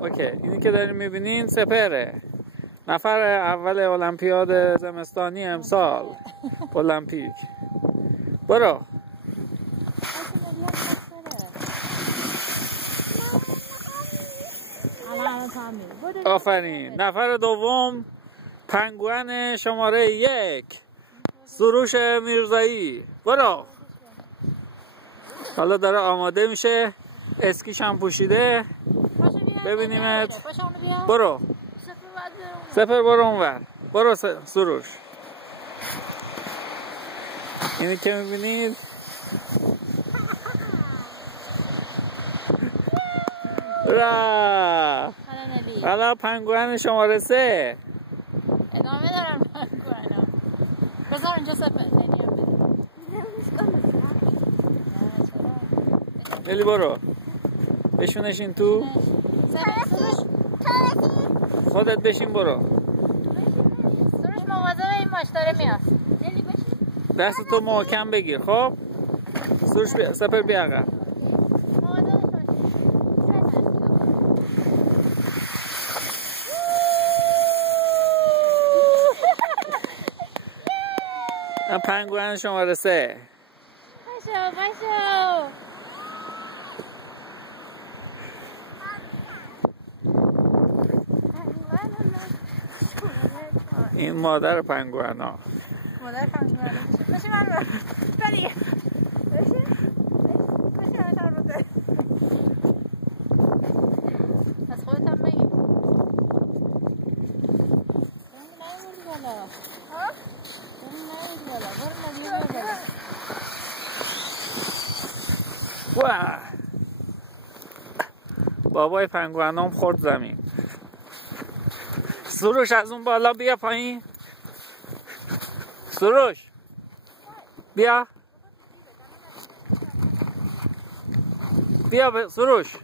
اوکی، اینی که دارین میبینین سپره، نفر اول المپیاد زمستانی امسال. المپیک. برو. آفرین. نفر دوم پنگوئن شماره 1 سروش میرزایی. برو. حالا داره آماده میشه، اسکیش هم پوشیده. ببینیمت. برو سپر، برو اونور. برو سروش. اینی که میبینید را حالا پنگوئن شماره 3 ادامه دارم. پنگوئنا بذار اینجا سپر. الی برو بشونش این تو. خودت بشین. برو سروش مواظب این باش، داره میاد. دست تو محکم بگیر. خب سروش سپر بیا عقب. پنگوئن شماره 3. باشو این مادر پنگوئنا. مادر پنگوئنا. بشه من بری. بشه من بده. از خودت هم بگی. واه، بابای پنگوئنام خورد زمین. سروش از اون بالا بیا پایین. سروش بیا سروش.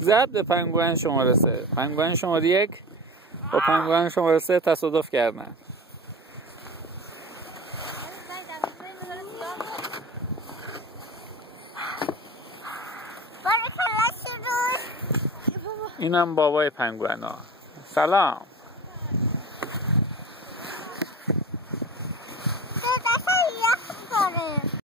زد به پنگوئن شماره 3. پنگوئن شماره 1 با پنگوئن شماره 3 تصادف کردن. اینم بابای پنگوئنا. سلام.